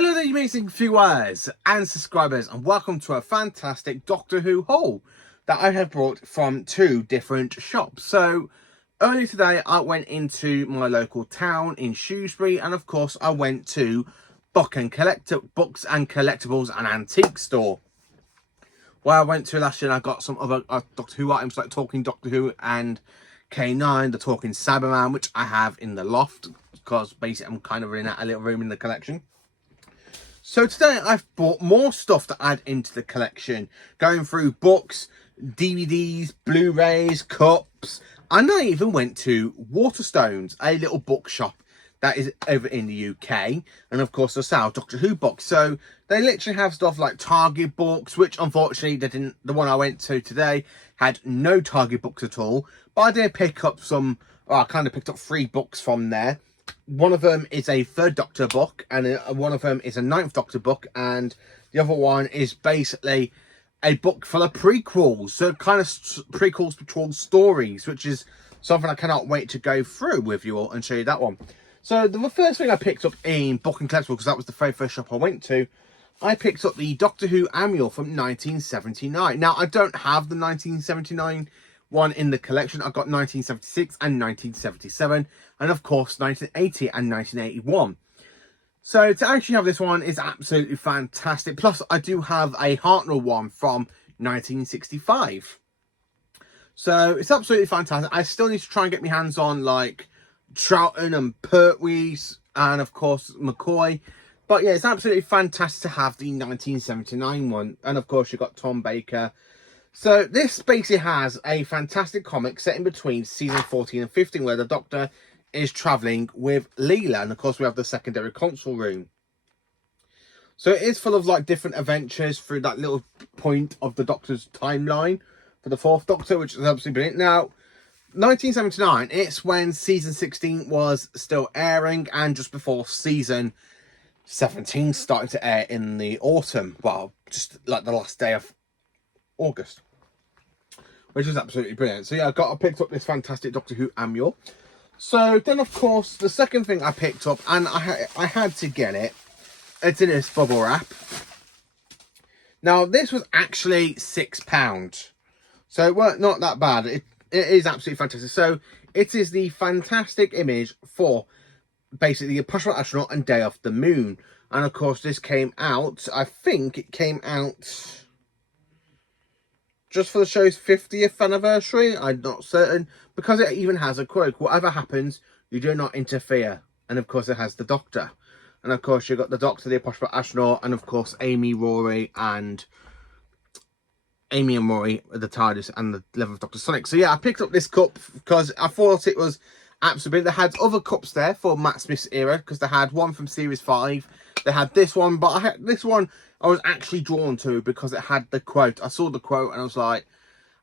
Hello there, you amazing viewers and subscribers, and welcome to a fantastic Doctor Who haul that I have brought from two different shops. So earlier today I went into my local town in Shrewsbury, and of course I went to Books and Collectibles and Antique Store, where I went to last year and I got some other Doctor Who items like Talking Doctor Who and K9, the Talking Cyberman, which I have in the loft because basically I'm kind of running out a little room in the collection. So today I've bought more stuff to add into the collection, going through books, DVDs, Blu-rays, cups, and I even went to Waterstones, a little bookshop that is over in the UK, and of course they sell Doctor Who books. So they literally have stuff like Target books, which unfortunately they didn't. The one I went to today had no Target books at all, but I did pick up some. I kind of picked up 3 books from there. One of them is a 3rd Doctor book, and one of them is a 9th Doctor book, and the other one is basically a book full of prequels, so kind of prequels between stories, which is something I cannot wait to go through with you all and show you that one. So the first thing I picked up in Books and Collectibles, because that was the very first shop I went to, I picked up the Doctor Who Annual from 1979. Now, I don't have the 1979 one in the collection. I've got 1976 and 1977, and of course 1980 and 1981. So to actually have this one is absolutely fantastic. Plus I do have a Hartnell one from 1965, so it's absolutely fantastic. I still need to try and get my hands on like Troughton and Pertwee and of course McCoy, but yeah, it's absolutely fantastic to have the 1979 one. And of course you've got Tom Baker. So this basically has a fantastic comic set in between season 14 and 15, where the Doctor is travelling with Leela, and of course we have the secondary console room. So it is full of like different adventures through that little point of the Doctor's timeline for the 4th Doctor, which is absolutely brilliant. Now, 1979, it's when season 16 was still airing, and just before season 17 started to air in the autumn. Well, just like the last day of August, which is absolutely brilliant. So yeah, I picked up this fantastic Doctor Who Annual. So then of course the second thing I picked up, and I had to get it, it's in this bubble wrap. Now this was actually £6, so it weren't not that bad. It is absolutely fantastic. So it is the fantastic image for basically the Apollo Astronaut and Day of the Moon, and of course this came out, I think it came out just for the show's 50th anniversary. I'm not certain, because it even has a quote: "Whatever happens, you do not interfere." And of course it has the Doctor, and of course you've got the Doctor, the Apollo Astronaut, and of course Amy and Rory, the TARDIS, and the 11th Doctor Sonic. So yeah, I picked up this cup because I thought it was absolutely. They had other cups there for Matt Smith's era, because they had one from series 5. They had this one, but this one I was actually drawn to because it had the quote. I saw the quote and I was like,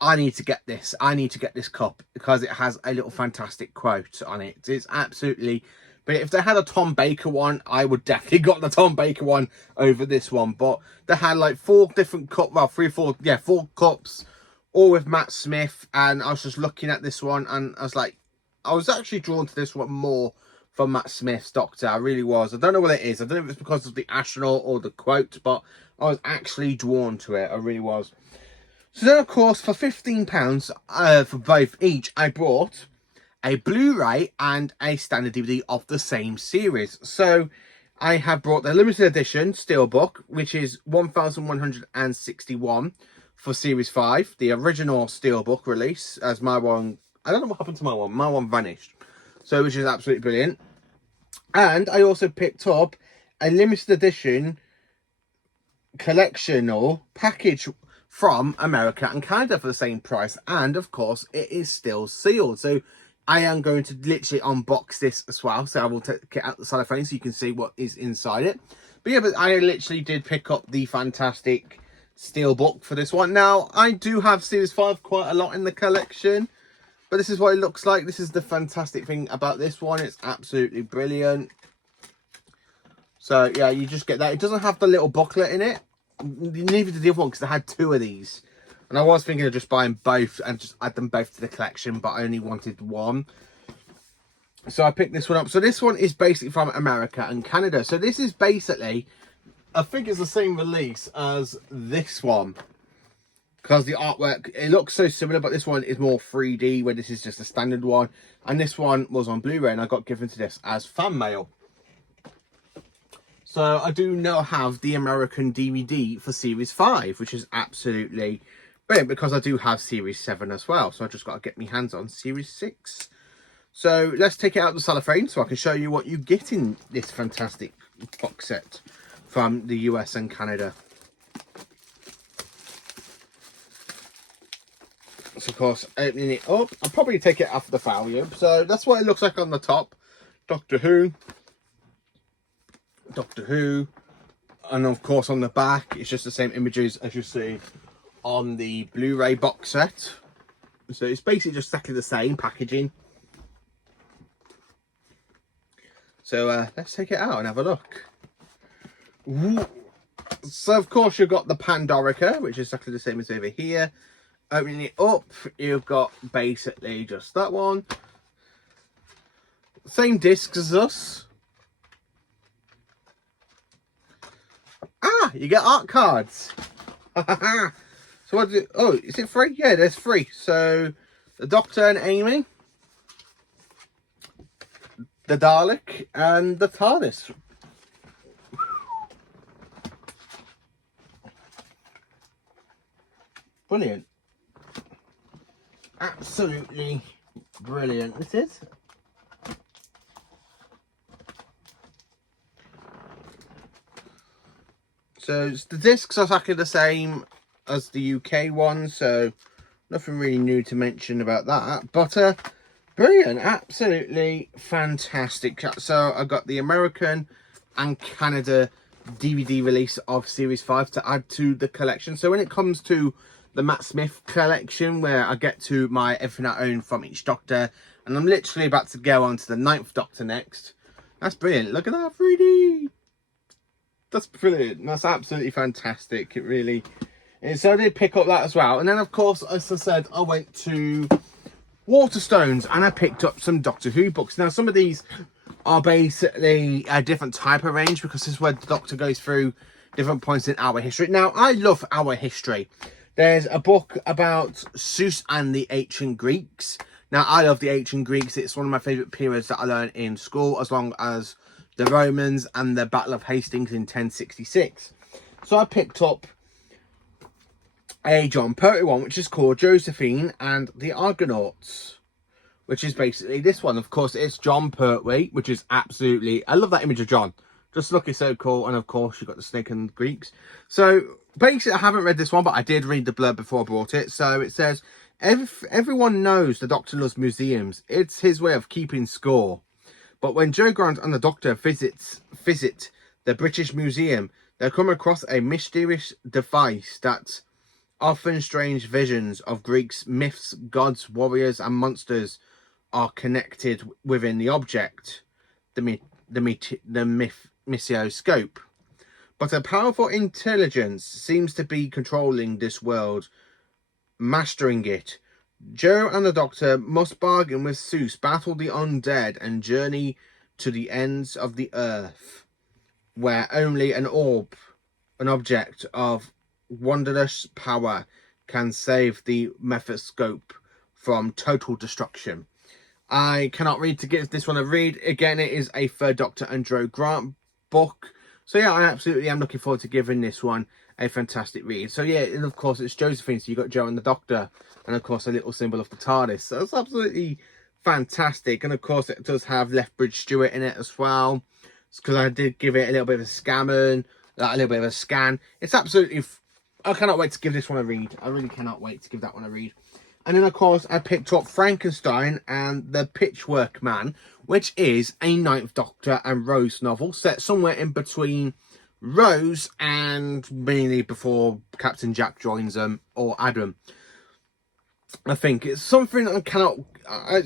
I need to get this. I need to get this cup because it has a little fantastic quote on it. It's absolutely... But if they had a Tom Baker one, I would definitely got the Tom Baker one over this one. But they had like 4 different cups, well, 4 cups, all with Matt Smith. And I was just looking at this one and I was like, I was actually drawn to this one more from Matt Smith's Doctor. I really was. I don't know what it is. I don't know if it's because of the astronaut or the quote, but I was actually drawn to it. I really was. So then, of course, for £15 for both each, I brought a Blu-ray and a standard DVD of the same series. So I have brought the limited edition Steelbook, which is 1161 for series 5, the original Steelbook release, as my one... I don't know what happened to my one. My one vanished. So, which is absolutely brilliant. And I also picked up a limited edition collectional package from America and Canada for the same price. And of course, it is still sealed. So I am going to literally unbox this as well. So I will take it out the cellophane so you can see what is inside it. But yeah, but I literally did pick up the fantastic Steelbook for this one. Now, I do have series 5 quite a lot in the collection, but this is what it looks like. This is the fantastic thing about this one. It's absolutely brilliant. So, yeah, you just get that. It doesn't have the little booklet in it. Neither did the other one, because I had 2 of these. And I was thinking of just buying both and just add them both to the collection, but I only wanted one. So I picked this one up. So this one is basically from America and Canada. So this is basically, I think it's the same release as this one, because the artwork, it looks so similar, but this one is more 3D, where this is just a standard one. And this one was on Blu-ray, and I got given to this as fan mail. So I do now have the American DVD for Series 5, which is absolutely brilliant, because I do have Series 7 as well. So I just got to get my hands on Series 6. So let's take it out of the cellophane so I can show you what you get in this fantastic box set from the US and Canada. So of course, opening it up, I'll probably take it off the volume. So that's what it looks like on the top. Doctor Who. Doctor Who. And of course on the back, it's just the same images as you see on the Blu-ray box set. So it's basically just exactly the same packaging. So let's take it out and have a look. Ooh. So of course you've got the Pandorica, which is exactly the same as over here. Opening it up, you've got basically just that one. Same disc as us. Ah, you get art cards. So what do, oh, is it free? Yeah, there's free. So the Doctor and Amy, the Dalek, and the TARDIS. Brilliant. Absolutely brilliant this is. So the discs are exactly the same as the UK one, so nothing really new to mention about that. But brilliant, absolutely fantastic. So I got the American and Canada DVD release of Series 5 to add to the collection. So when it comes to the Matt Smith collection, where I get to my Everything I Own from each Doctor, and I'm literally about to go on to the 9th Doctor next. That's brilliant. Look at that 3D. That's brilliant. That's absolutely fantastic. It really is. So I did pick up that as well. And then of course, as I said, I went to Waterstones and I picked up some Doctor Who books. Now some of these are basically a different type of range, because this is where the Doctor goes through different points in our history. Now I love our history. There's a book about Zeus and the ancient Greeks. Now, I love the ancient Greeks. It's one of my favourite periods that I learned in school, as long as the Romans and the Battle of Hastings in 1066. So I picked up a Jon Pertwee one, which is called Josephine and the Argonauts, which is basically this one. Of course, it's Jon Pertwee, which is absolutely... I love that image of John. Just looking so cool. And of course, you've got the snake and the Greeks. So basically, I haven't read this one, but I did read the blurb before I bought it. So it says, everyone knows the Doctor loves museums. It's his way of keeping score. But when Jo Grant and the Doctor visit the British Museum, they come across a mysterious device that often strange visions of Greeks, myths, gods, warriors, and monsters are connected within the object, the mythoscope. But a powerful intelligence seems to be controlling this world, mastering it. Jo and the Doctor must bargain with Zeus, battle the undead, and journey to the ends of the earth, where only an orb, an object of wondrous power, can save the mythoscope from total destruction. I cannot wait to give this one a read. Again, it is a Third Doctor and Jo Grant book. So yeah, I absolutely am looking forward to giving this one a fantastic read. So yeah, and of course it's Josephine, so you got Jo and the Doctor, and of course a little symbol of the TARDIS. So it's absolutely fantastic. And of course it does have Lethbridge Stewart in it as well, because I did give it a little bit of a scan. It's absolutely... I cannot wait to give this one a read. I really cannot wait to give that one a read. And then, of course, I picked up Frankenstein and the Pitchwork Man, which is a 9th Doctor and Rose novel set somewhere in between Rose and mainly before Captain Jack joins them, or Adam. I think it's something I cannot... I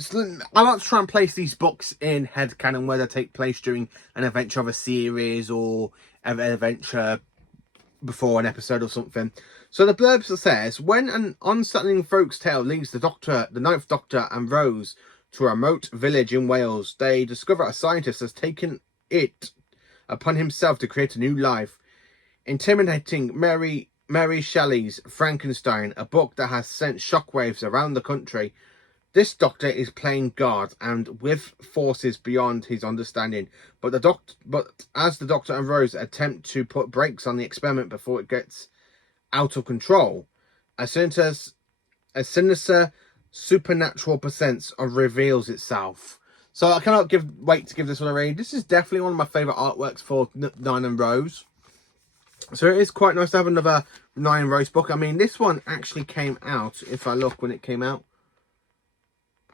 like to try and place these books in headcanon, where they take place during an adventure of a series or an adventure before an episode or something. So the blurb says, when an unsettling folk's tale leads the Doctor, the 9th Doctor and Rose to a remote village in Wales. They discover a scientist has taken it upon himself to create a new life, intimidating Mary Shelley's Frankenstein, a book that has sent shockwaves around the country. This doctor is playing God and with forces beyond his understanding. But as the Doctor and Rose attempt to put brakes on the experiment before it gets out of control, a sinister supernatural presence reveals itself. So I cannot wait to give this one a read. This is definitely one of my favourite artworks for Nine and Rose. So it is quite nice to have another Nine and Rose book. I mean, this one actually came out, if I look when it came out,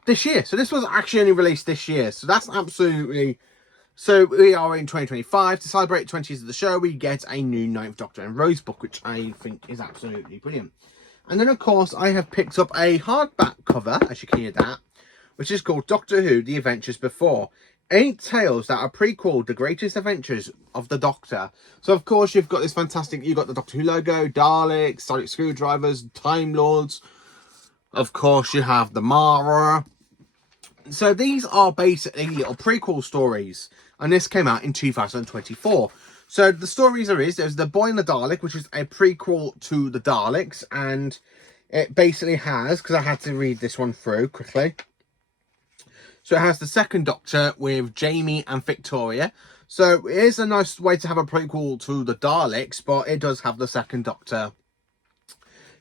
this year. So this was actually only released this year. So that's absolutely... So we are in 2025. To celebrate 20 years of the show, we get a new Ninth Doctor and Rose book, which I think is absolutely brilliant. And then, of course, I have picked up a hardback cover, as you can hear that, which is called Doctor Who, The Adventures Before. 8 tales that are prequel, the greatest adventures of the Doctor. So, of course, you've got this fantastic... You've got the Doctor Who logo, Daleks, Sonic Screwdrivers, Time Lords. Of course, you have the Mara. So these are basically little prequel stories, and this came out in 2024. So the stories there's The Boy and the Dalek, which is a prequel to the Daleks, and it basically has, because I had to read this one through quickly. So it has the second Doctor with Jamie and Victoria. So it is a nice way to have a prequel to the Daleks, but it does have the second Doctor,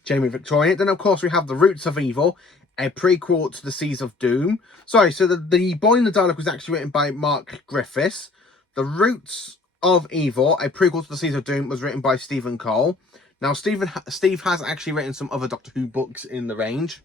Jamie and Victoria. Then of course we have The Roots of Evil, a prequel to The Seas of Doom. Sorry, so the Boy and the Dalek was actually written by Mark Griffiths. The Roots of Evil, a prequel to The Seas of Doom, was written by Stephen Cole. Now, Steve has actually written some other Doctor Who books in the range.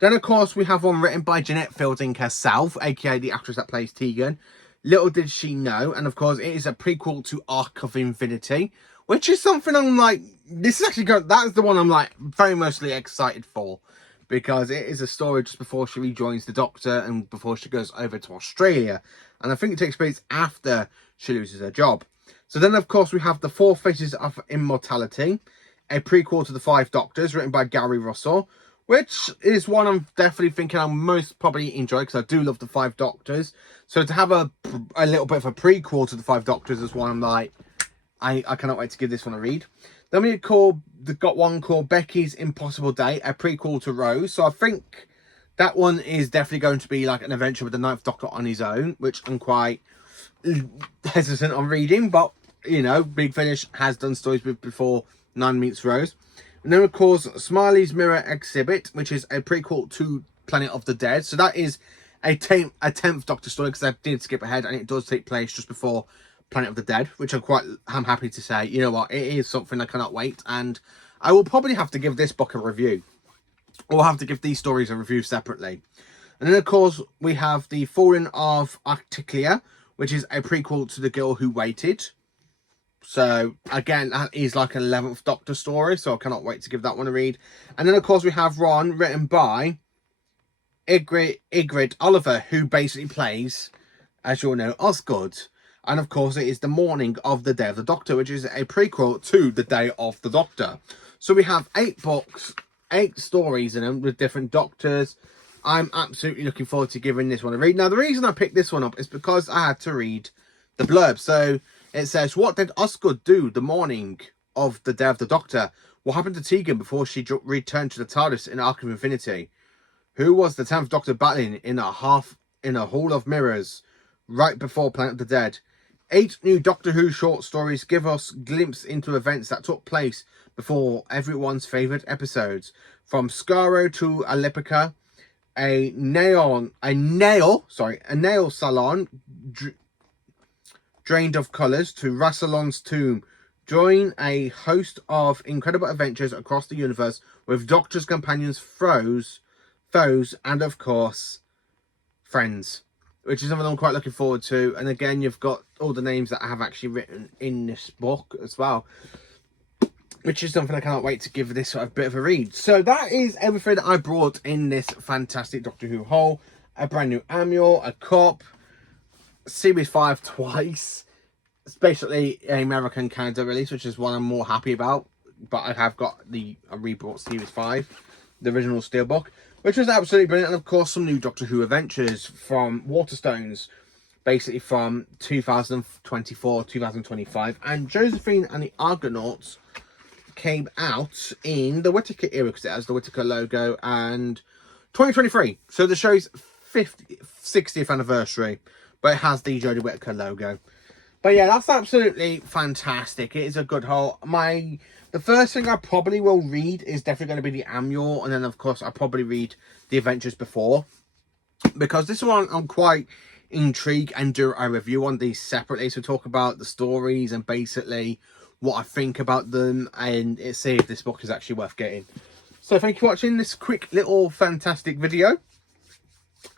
Then, of course, we have one written by Jeanette Fielding herself, aka the actress that plays Tegan. Little did she know. And, of course, it is a prequel to Arc of Infinity, which is something I'm like... This is actually that's the one I'm like very mostly excited for, because it is a story just before she rejoins the Doctor and before she goes over to Australia. And I think it takes place after she loses her job. So then, of course, we have The Four Faces of Immortality, a prequel to The Five Doctors, written by Gary Russell, which is one I'm definitely thinking I'll most probably enjoy, because I do love The Five Doctors. So to have a little bit of a prequel to The Five Doctors is one I'm like, I cannot wait to give this one a read. Then we got one called Becky's Impossible Day, a prequel to Rose. So I think that one is definitely going to be like an adventure with the Ninth Doctor on his own, which I'm quite hesitant on reading. But, you know, Big Finish has done stories before Nine Meets Rose. And then, of course, Smiley's Mirror Exhibit, which is a prequel to Planet of the Dead. So that is a 10th Doctor story, because I did skip ahead, and it does take place just before Planet of the Dead, which I'm happy to say, you know what, it is something I cannot wait, and I will probably have to give this book a review, or have to give these stories a review separately. And then, of course, we have The Falling of Arcticlia, which is a prequel to The Girl Who Waited. So, again, that is like an 11th Doctor story, so I cannot wait to give that one a read. And then, of course, we have Ron, written by Ygritte Oliver, who basically plays, as you all know, Osgood. And, of course, it is The Morning of the Day of the Doctor, which is a prequel to The Day of the Doctor. So we have 8 books, 8 stories in them with different Doctors. I'm absolutely looking forward to giving this one a read. Now, the reason I picked this one up is because I had to read the blurb. So it says, what did Osgood do the morning of the Day of the Doctor? What happened to Tegan before she returned to the TARDIS in Arc of Infinity? Who was the 10th Doctor battling in a Hall of Mirrors right before Planet of the Dead? 8 new Doctor Who short stories give us glimpse into events that took place before everyone's favourite episodes. From Skaro to Alepica, a nail salon drained of colours to Rassilon's tomb. Join a host of incredible adventures across the universe with Doctor's companions, foes, and of course, friends, which is something I'm quite looking forward to. And again, you've got all the names that I have actually written in this book as well, which is something I cannot wait to give this a bit of a read. So that is everything that I brought in this fantastic Doctor Who haul. A brand new annual, a cup, Series 5 twice. It's basically an American Canada release, which is one I'm more happy about. But I have got I rebought Series 5. the original Steelbook, which was absolutely brilliant. And of course, some new Doctor Who adventures from Waterstones, basically from 2024, 2025. And Josephine and the Argonauts came out in the Whittaker era, because it has the Whittaker logo, and 2023. So the show's 60th anniversary, but it has the Jodie Whittaker logo. But yeah, that's absolutely fantastic. It is a good haul. The first thing I probably will read is definitely going to be the annual, and then of course I'll probably read the Adventures before, because this one I'm quite intrigued and do a review on these separately. So talk about the stories and basically what I think about them, and see if this book is actually worth getting. So thank you for watching this quick little fantastic video.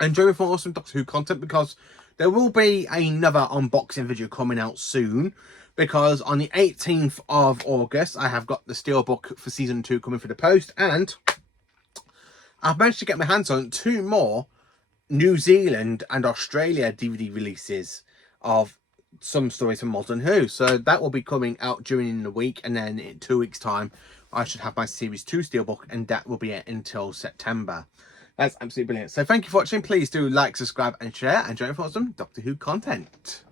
Enjoy for awesome Doctor Who content, because there will be another unboxing video coming out soon, because on the 18th of August I have got the Steelbook for season 2 coming for the post, and I've managed to get my hands on 2 more New Zealand and Australia DVD releases of some stories from Modern Who. So that will be coming out during the week, and then in 2 weeks time I should have my series 2 Steelbook, and that will be it until September. That's absolutely brilliant. So thank you for watching. Please do like, subscribe and share, and join for some Doctor Who content.